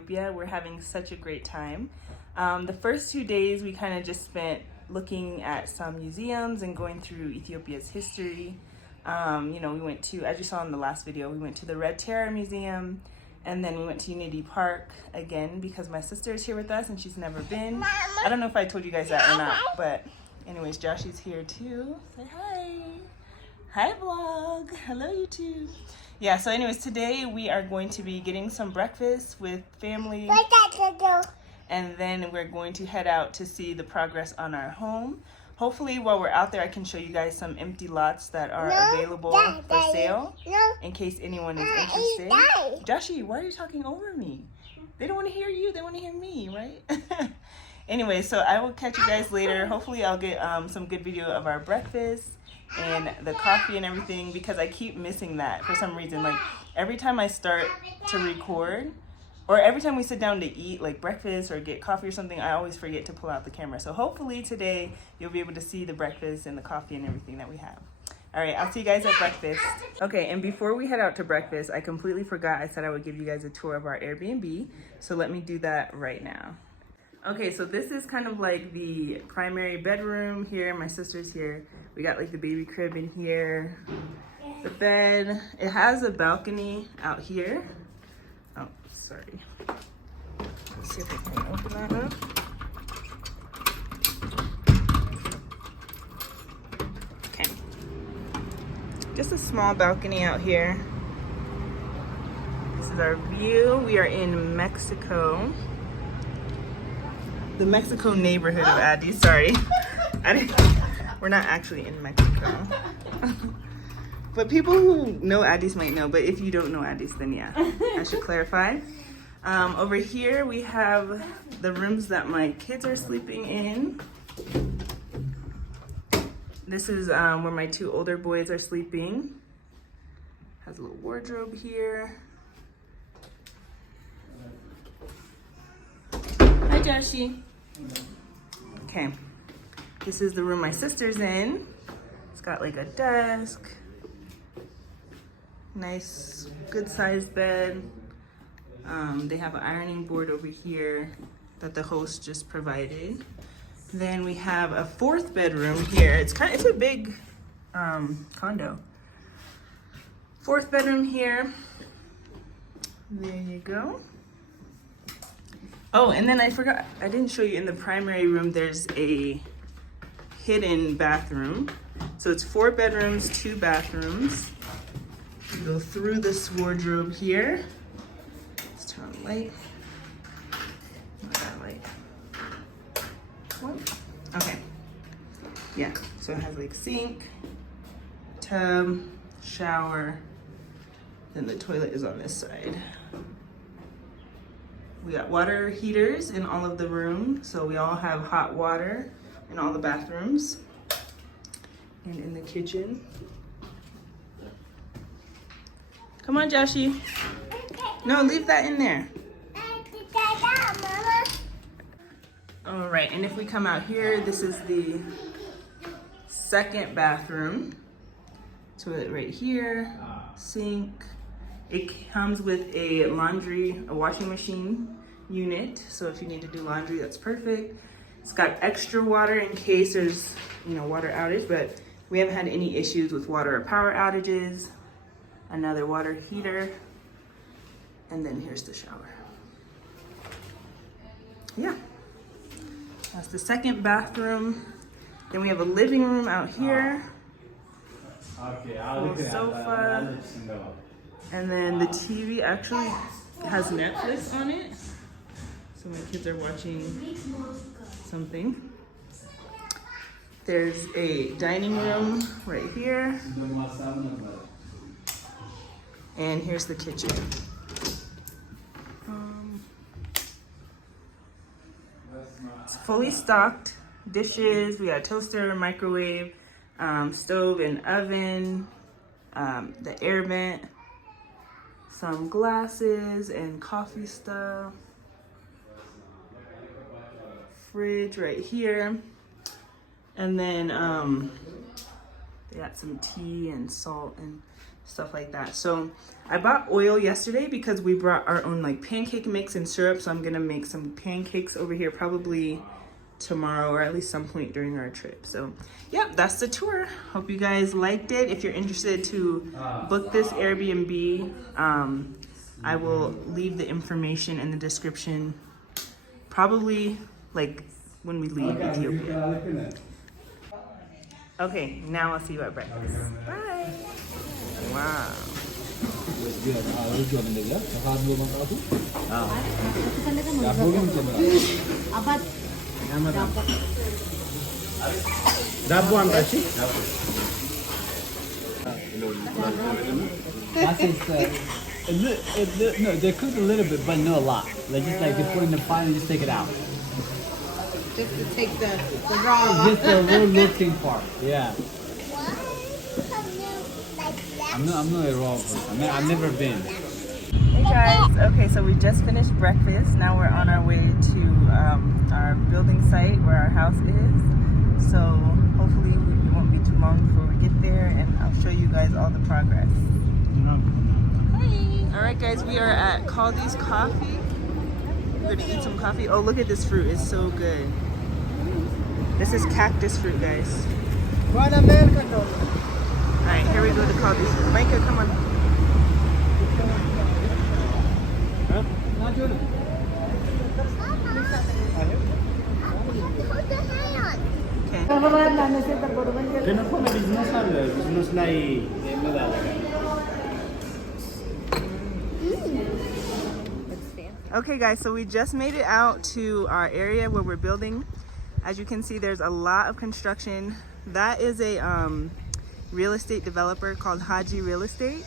Ethiopia. We're having such a great time. The first 2 days we kind of just spent looking at some museums and going through Ethiopia's history. We went to, as you saw in the last video, we went to the Red Terror Museum, and then we went to Unity Park again because my sister is here with us and she's never been. I don't know if I told you guys that or not, but anyways, Joshy's here too. Say hi. Hi vlog. Hello YouTube. Yeah, so anyways, today we are going to be getting some breakfast with family. And then we're going to head out to see the progress on our home. Hopefully while we're out there I can show you guys some empty lots that are available for sale in case anyone is interested. Joshy, why are you talking over me? They don't want to hear you, they want to hear me, right? Anyway, so I will catch you guys later. Hopefully I'll get some good video of our breakfast and the coffee and everything because I keep missing that for some reason. Like every time I start to record, or every time we sit down to eat like breakfast or get coffee or something, I always forget to pull out the camera. So hopefully today you'll be able to see the breakfast and the coffee and everything that we have. All right, I'll see you guys at breakfast. Okay, and before we head out to breakfast, I completely forgot I said I would give you guys a tour of our Airbnb. So let me do that right now. Okay, so this is kind of like the primary bedroom here. My sister's here. We got like the baby crib in here. The bed, it has a balcony out here. Oh, sorry. Let's see if I can open that up. Okay. Just a small balcony out here. This is our view. We are in Mexico. The Mexico neighborhood of Addis, sorry. We're not actually in Mexico. But people who know Addis might know, but if you don't know Addis, then yeah, I should clarify. Over here we have the rooms that my kids are sleeping in. This is where my two older boys are sleeping. Has a little wardrobe here. Hi Joshy. Okay, this is the room my sister's in. It's got like a desk. Nice, good sized bed. They have an ironing board over here that the host just provided. Then we have a fourth bedroom here. It's a big condo. Fourth bedroom here. There you go. Oh, and then I forgot, I didn't show you in the primary room, there's a hidden bathroom. So it's 4 bedrooms, 2 bathrooms. You go through this wardrobe here. Let's turn on the light. Not that light. What? Okay. Yeah, so it has like sink, tub, shower, then the toilet is on this side. We got water heaters in all of the rooms, so we all have hot water in all the bathrooms and in the kitchen. Come on, Joshy. No, leave that in there. All right, and if we come out here, this is the second bathroom. Toilet right here, sink. It comes with a washing machine unit. So if you need to do laundry, that's perfect. It's got extra water in case there's, water outage, but we haven't had any issues with water or power outages. Another water heater. And then here's the shower. Yeah, that's the second bathroom. Then we have a living room out here. Little sofa. And then the TV actually has Netflix on it. So my kids are watching something. There's a dining room right here. And here's the kitchen. It's fully stocked. Dishes, we got a toaster, microwave, stove and oven, the air vent. Some glasses and coffee stuff. Fridge right here. And then They got some tea and salt and stuff like that. So I bought oil yesterday because we brought our own like pancake mix and syrup. So I'm gonna make some pancakes over here probably tomorrow or at least some point during our trip. So yeah, that's the tour. Hope you guys liked it. If you're interested to book this Airbnb, I will leave the information in the description probably like when we leave Ethiopia. Okay, now I'll see you at breakfast. Bye. Wow. No, they cook a little bit, but not a lot. Like just like they put in the pot and just take it out. Just to take the raw. Just the raw looking part. Yeah. I'm not a raw person. I've never been. Hey guys, okay, so we just finished breakfast. Now we're on our way to our building site where our house is. So hopefully it won't be too long before we get there, and I'll show you guys all the progress. Hey! All right guys, we are at Caldi's Coffee. We're gonna eat some coffee. Oh, look at this fruit, it's so good. This is cactus fruit, guys. All right, here we go to Caldi's. Micah, come on. Okay guys, so we just made it out to our area where we're building. As you can see, there's a lot of construction. That is a real estate developer called Haji Real Estate.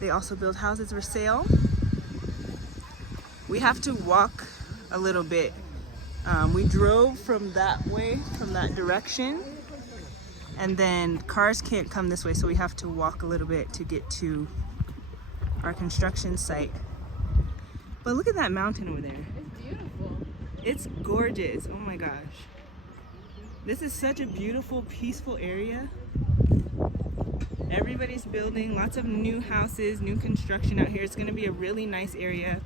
They also build houses for sale. We have to walk a little bit. We drove from that way, from that direction, and then cars can't come this way, so we have to walk a little bit to get to our construction site. But look at that mountain over there. It's beautiful. It's gorgeous. Oh my gosh. This is such a beautiful, peaceful area. Everybody's building, lots of new houses, new construction out here. It's gonna be a really nice area.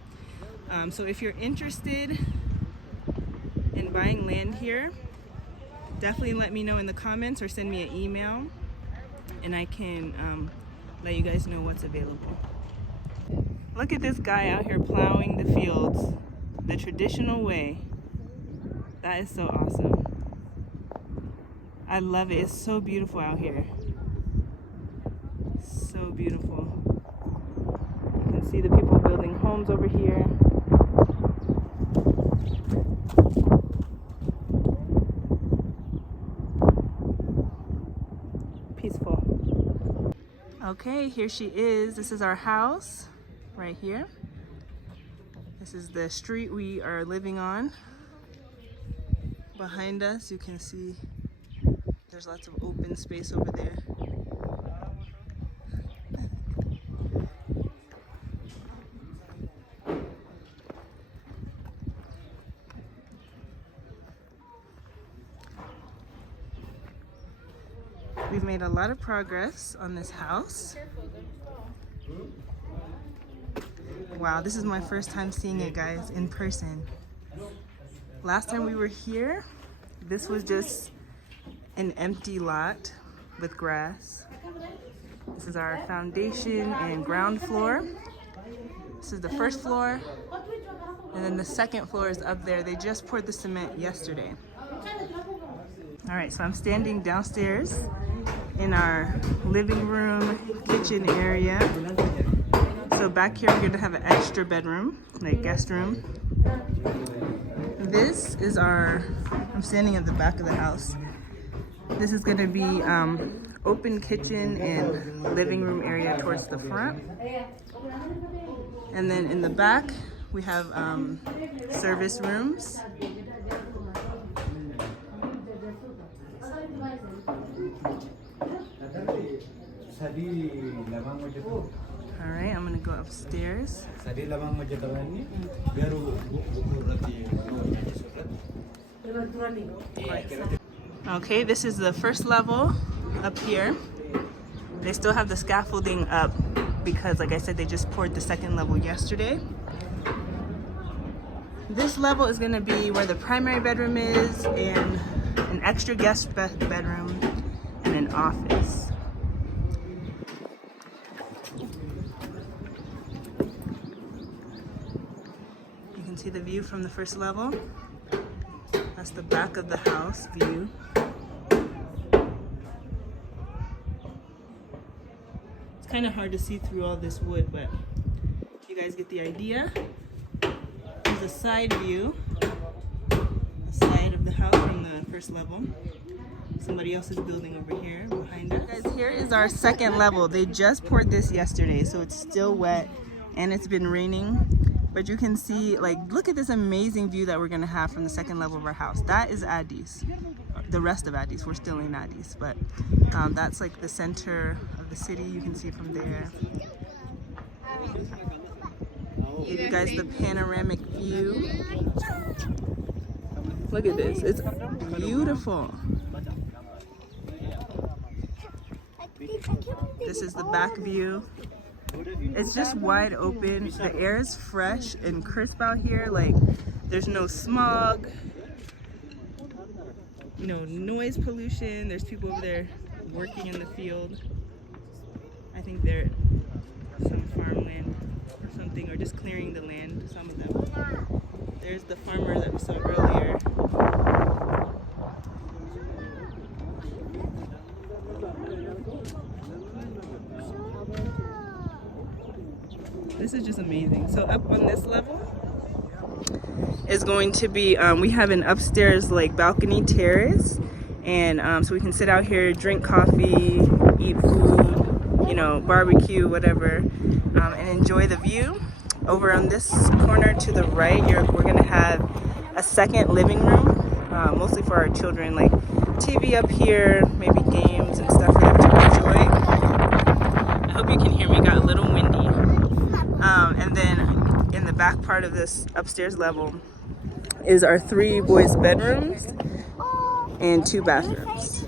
So if you're interested in buying land here, definitely let me know in the comments or send me an email and I can let you guys know what's available. Look at this guy out here plowing the fields the traditional way. That is so awesome. I love it. It's so beautiful out here. So beautiful. You can see the people building homes over here. Peaceful. Okay, here she is. This is our house right here. This is the street we are living on. Behind us, you can see there's lots of open space over there. We've made a lot of progress on this house. Wow, this is my first time seeing it, guys, in person. Last time we were here, this was just an empty lot with grass. This is our foundation and ground floor. This is the first floor, and then the second floor is up there. They just poured the cement yesterday. All right, so I'm standing downstairs in our living room, kitchen area. So back here, we're gonna have an extra bedroom, like guest room. This is I'm standing at the back of the house. This is gonna be open kitchen and living room area towards the front. And then in the back, we have service rooms. All right, I'm gonna go upstairs. Okay, this is the first level up here. They still have the scaffolding up because, like I said, they just poured the second level yesterday. This level is gonna be where the primary bedroom is, and an extra guest bedroom, and an office. You can see the view from the first level. That's the back of the house view. It's kind of hard to see through all this wood, but you guys get the idea. There's a side view, the side of the house from the first level. Somebody else is building over here behind us. Guys, here is our second level. They just poured this yesterday, so it's still wet and it's been raining. But you can see, like, look at this amazing view that we're gonna have from the second level of our house. That is Addis. The rest of Addis, we're still in Addis, but that's like the center of the city. You can see from there. Give you guys the panoramic view. Look at this, it's beautiful. This is the back view. It's just wide open. The air is fresh and crisp out here. Like, there's no smog, you know, noise pollution. There's people over there working in the field. I think they're some farmland or something, or just clearing the land, some of them. There's the farmer that we saw earlier. This is just amazing. So up on this level is going to be, we have an upstairs like balcony terrace, and so we can sit out here, drink coffee, eat food, you know, barbecue, whatever, and enjoy the view. Over on this corner to the right, we're gonna have a second living room, mostly for our children, like TV up here, maybe games and stuff for them to enjoy. I hope you can hear me, it got a little windy. And then in the back part of this upstairs level is our 3 boys' bedrooms and 2 bathrooms.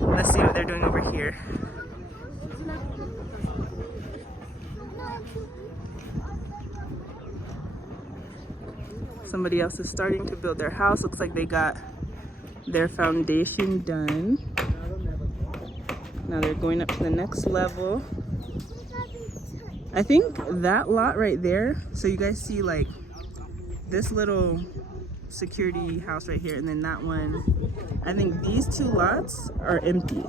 Let's see what they're doing over here. Somebody else is starting to build their house. Looks like they got their foundation done. Now they're going up to the next level. I think that lot right there, so you guys see like this little security house right here, and then that one, I think these 2 lots are empty.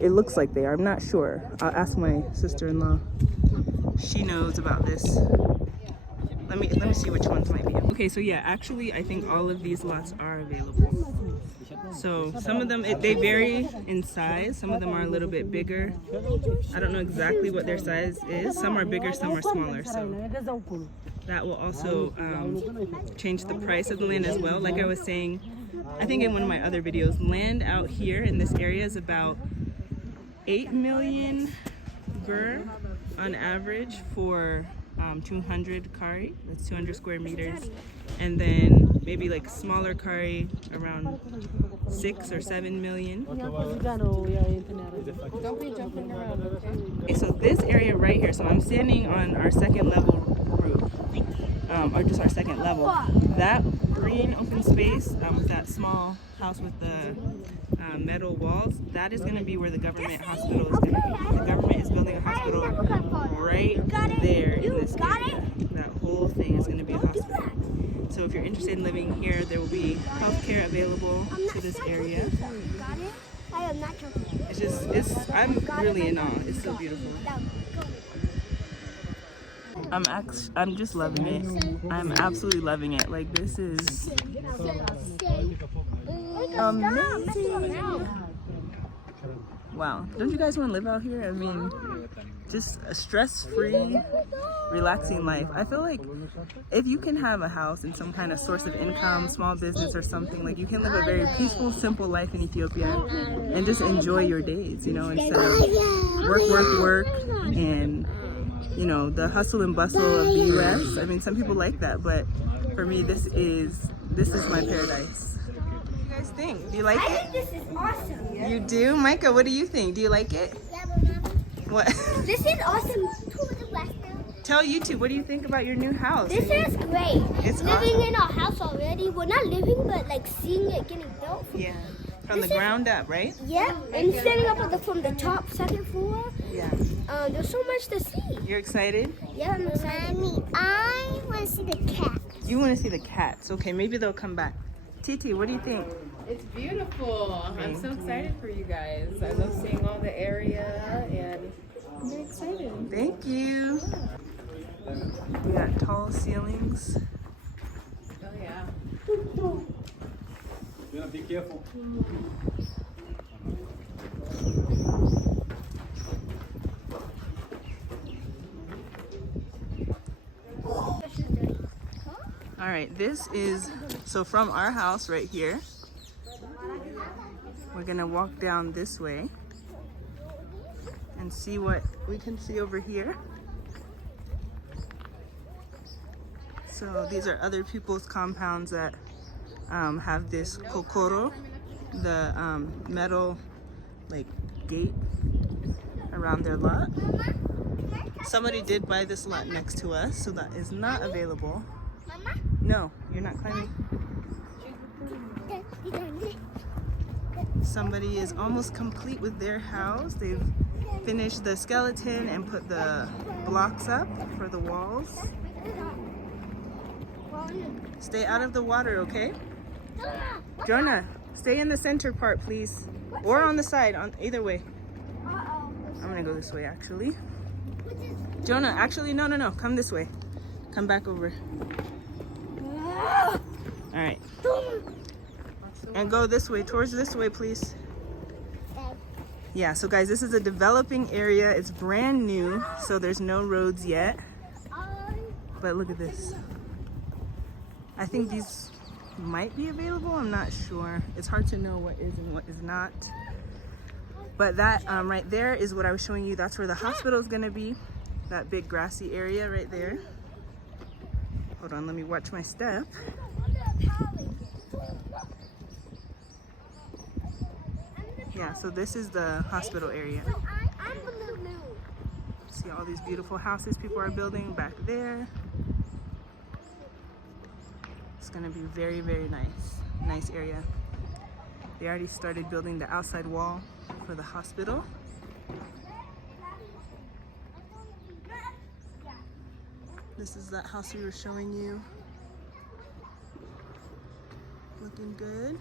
It looks like they are, I'm not sure. I'll ask my sister-in-law. She knows about this. Let me see which ones might be. Okay, so yeah, actually I think all of these lots are available. So some of them, they vary in size. Some of them are a little bit bigger. I don't know exactly what their size is. Some are bigger, some are smaller. So that will also change the price of the land as well. Like I was saying, I think in one of my other videos, land out here in this area is about 8 million birr on average for 200 kari. That's 200 square meters. And then maybe like smaller kari around 6 or 7 million. Okay, so this area right here, so I'm standing on our second level roof, or just our second level. That green open space with that small house with the metal walls, that is going to be where the government hospital is going to be. The government is building a hospital right there in this area. That whole thing is going to be a hospital. So if you're interested in living here, there will be healthcare available to this area. It's just, I'm really in awe. It's so beautiful. I'm just loving it. I'm absolutely loving it. Like, this is amazing. Wow. Don't you guys want to live out here? I mean, just a stress-free, relaxing life. I feel like if you can have a house and some kind of source of income, small business or something, like you can live a very peaceful, simple life in Ethiopia and just enjoy your days, you know, instead of work, and, you know, the hustle and bustle of the US. I mean, some people like that, but for me, this is my paradise. guys think? Do you like I it? think this is awesome. You do? Micah, what do you think? Do you like it? Yeah, but Mama, What? this is awesome. Tell YouTube, what do you think about your new house? This is great. It's living awesome. in our house already. We're not living, but like seeing it getting built. Yeah. From the This is- ground up, right? Yeah, and standing up at from the top, second floor. Yeah. There's so much to see. You're excited? Yeah, I'm excited. Mommy, I want to see the cat. You want to see the cats. Okay, maybe they'll come back. Titi, what do you think? It's beautiful. I'm Thank so you. excited for you guys. I love seeing all the area and I'm very excited. Thank you. We got tall ceilings. Oh yeah. Be careful. All right, this is, so from our house right here, we're gonna walk down this way and see what we can see over here. So these are other people's compounds that have this kokoro, the metal like gate around their lot. Somebody did buy this lot next to us, so that is not available. Mama? No, you're not climbing. Somebody is almost complete with their house. They've finished the skeleton and put the blocks up for the walls. Stay out of the water, okay? Jonah, stay in the center part, please. Or on the side, on either way. I'm gonna go this way, actually. Jonah, actually, no. Come this way. Come back over. All right. And go this way, towards this way, please. Yeah, so guys, this is a developing area. It's brand new, so there's no roads yet. But look at this. I think these might be available. I'm not sure. It's hard to know what is and what is not. But that right there is what I was showing you. That's where the hospital is going to be. That big grassy area right there. Hold on, let me watch my step. Yeah, so this is the hospital area. See all these beautiful houses people are building back there. It's gonna be very, very nice. Nice area. They already started building the outside wall for the hospital. This is that house we were showing you. Looking good.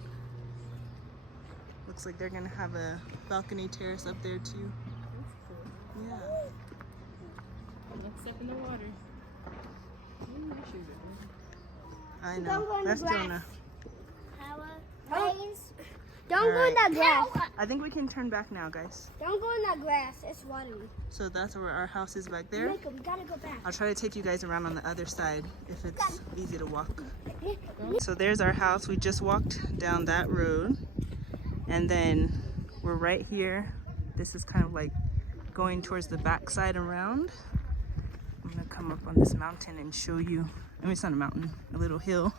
Looks like they're gonna have a balcony terrace up there too. Yeah. Next step in the water. I know. That's Jonah. Don't go in that grass. I think we can turn back now, guys. Don't go in that grass. It's watery. So that's where our house is back there. Jacob, we gotta go back. I'll try to take you guys around on the other side if it's easy to walk. So there's our house. We just walked down that road. And then we're right here. This is kind of like going towards the back side around. I'm gonna come up on this mountain and show you. I mean, it's not a mountain, a little hill.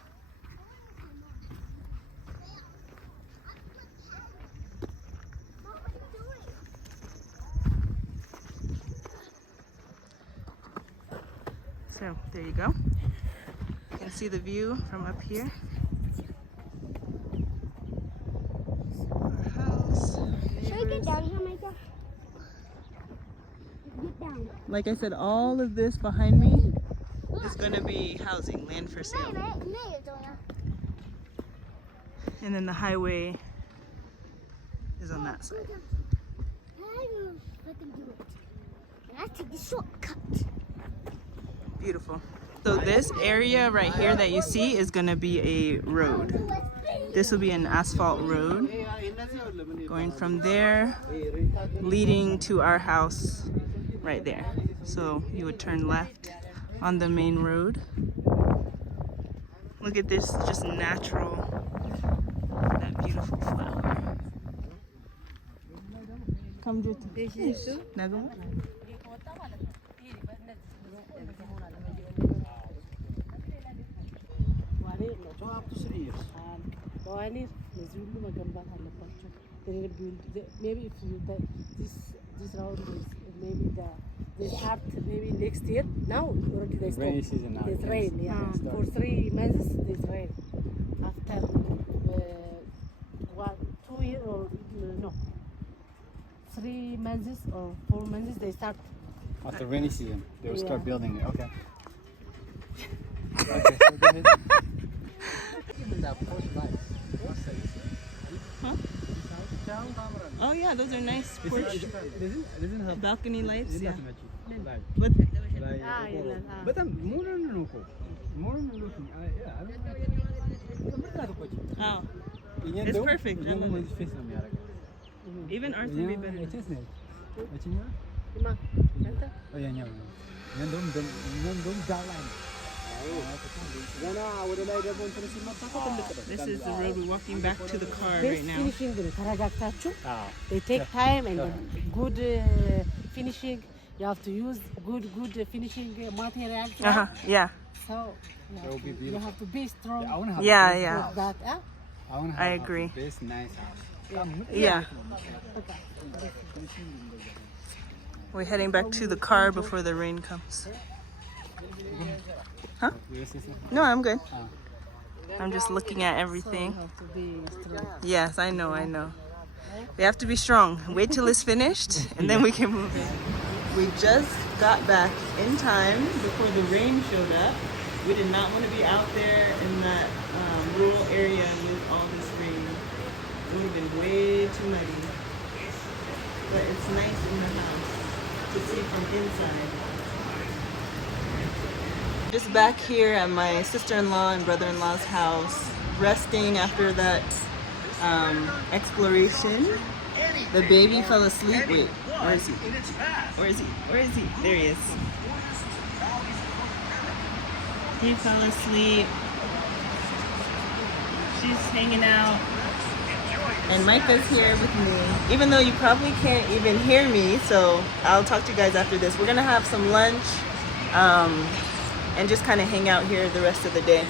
So there you go. You can see the view from up here. Our house. Should we get down here, Micah? Get down. Like I said, all of this behind me is going to be housing, land for sale. And then the highway is on that side. I take the shortcut. Beautiful. So this area right here that you see is going to be a road. This will be an asphalt road going from there, leading to our house right there. So you would turn left on the main road. Look at this, just natural, that beautiful flower. Come, Jyoti. Nago. እዚህ ሁሉ መገንባት አለባቸው። Maybe if you this round is maybe they start maybe next year. Now already they stop. Rainy season now. There's yes. rain, yeah. For 3 months there's rain. After 2 years or no, 3 months or 4 months they start. After rainy season, they will start Yeah. building it. Okay. Okay, so go ahead. Even that porch lights. What's that? Huh? Oh yeah, those are nice porch Doesn't help. balcony lights. Yeah. Like, But የለም። but I'm more than local. More than looking. Yeah, I don't know. oh, It's perfect. I love it. face ነው የሚያደርገው። even ours would be better. እማ አንተ እንደውም ዳር ላይ ነው። ገና ወደ ላይ ደግሞ እንትን ሲመጣ እኮ ትልቅ ነው። This is the road. We're walking back to the car ቤስት right now. ፊኒሽንግ ነው። ተረጋግታችሁ አዎ። they take time and good finishing. You have to use good finishing material. Yeah. So It will be you beautiful. have to be strong. I want to have Yeah, this- yeah. with that. I want to I have agree. this nice house. Yeah. We're heading back to the car before the rain comes. Huh? No, I'm good. I'm just looking at everything. You have to be strong. Yes, I know. We have to be strong. Wait till it's finished, and then we can move in. We just got back in time before the rain showed up. We did not want to be out there in that rural area with all this rain. It would have been way too muddy. But it's nice in the house to see from inside. Just back here at my sister-in-law and brother-in-law's house, resting after that exploration. The baby fell asleep. Wait, where is he? Where is he? Where is he? There he is. He fell asleep. She's hanging out. And Micah's here with me. Even though you probably can't even hear me, so I'll talk to you guys after this. We're gonna have some lunch and just kind of hang out here the rest of the day.